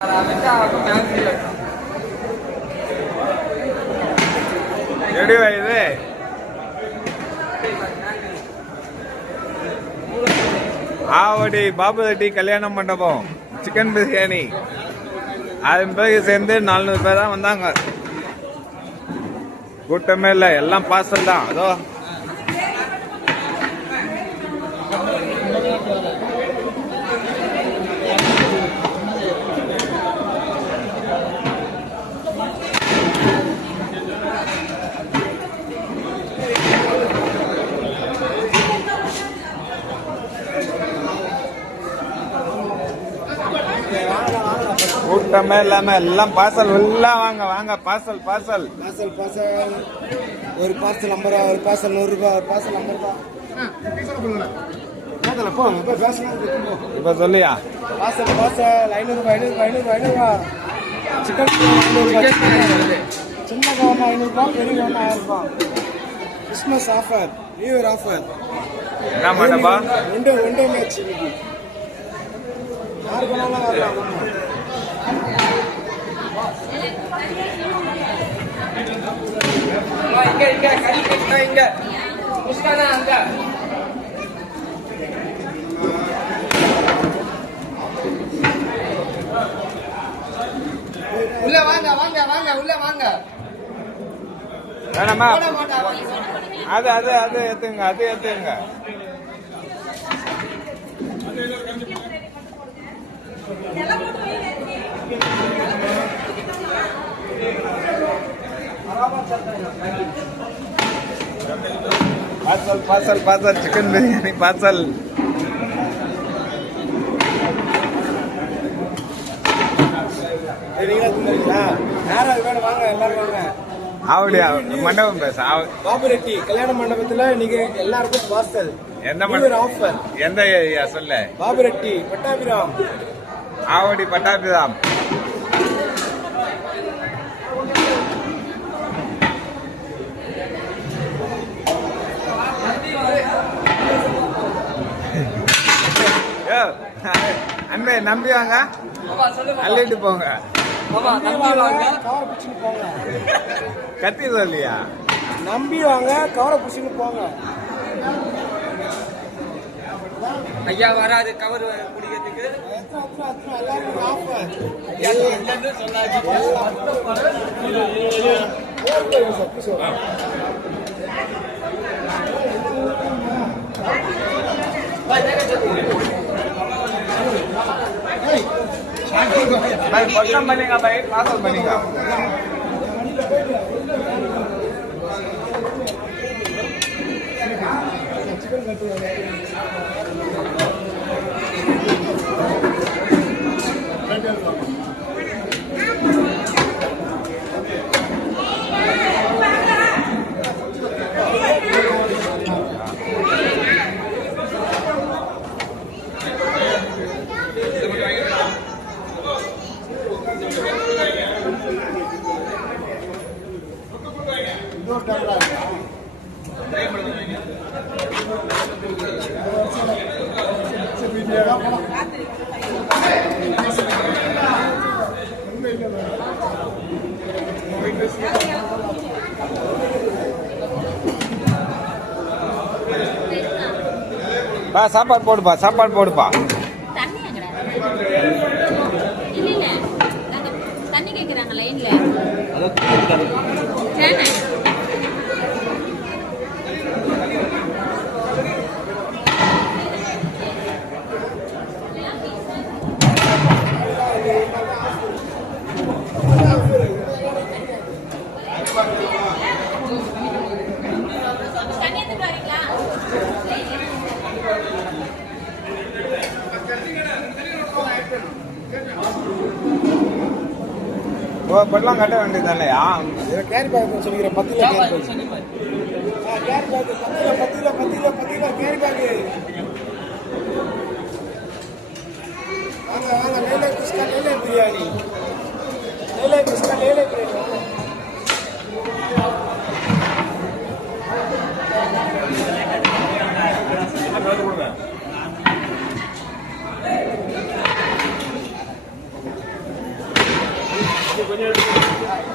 இது ஆவடி பாபுதட்டி கல்யாண மண்டபம் சிக்கன் பிரியாணி. 1000 பேருக்கு சேர்ந்து 400 பேர் தான் வந்தாங்க. கூட்டமே இல்லை, எல்லாம் பார்சல் தான். அதோ கூட்டமே இல்லாம எல்லாம் பார்சல் எல்லாம் வாங்க வாங்க. Parcel parcel parcel parcel. ஒரு பார்சல் 50 ரூபா, ஒரு பார்சல் 100 ரூபா, ஒரு பார்சல் 50 ரூபா. இப்ப சொல்லியா? பார்சல் பார்சல் 500 ரூபாய், 500 ரூபாய், 500 ரூபாய். சிக்கன் 500 ரூபாய். சின்ன கவர்மா 500 ரூபாய், பெரிய கவர்மா 1000 ரூபாய். Christmas offer, new year offer. என்ன பண்ணப்பா? ஒன்றே மேட்ச். யாரு பண்ணாலும் வரலாம். உள்ள வாங்க வாங்க வாங்க, உள்ள வாங்க. வேணாமா? அது அது அது ஏத்துங்க, அது ஏத்துங்க. Parcel parcel parcel chicken biryani parcel. ஆவடியா மண்டபம் பேச பாபுரெட்டி கல்யாண மண்டபத்துல நீங்க எல்லாருக்கும் பார்சல். எந்த மண்டபம் ஆஃபர்? எந்த ஏரியா சொல்ல? பாபுரெட்டி பட்டாபிராம், ஆவடி பட்டாபிராம். அண்ணே நம்பி வாங்க, அள்ளிட்டு போங்க. கத்தி சொல்லியா? நம்பி வாங்க, கவரை புடிச்சுன்னு போங்க. ஐயா வராது கவர் குடிக்கிறதுக்கு. भाई पक्का बनेगा भाई, पार्सल बनेगा. பா சாப்பாடு போடுப்பா, சாப்பாடு போடுப்பா. தண்ணி கேக்குறாங்க லைன்ல. பட்டெல்லாம் கட்ட வேண்டியது இல்லையா? கேரி பேக் சொல்லிக்கிறேன். 10 kilo carry bag. Carry bag 10 kilo carry bag. வாங்க வாங்க, லேலே குஸ்கா, லேலே பிரியாணி, லேலே குஸ்கா, லேலே பிரியாணி. கொஞ்சம்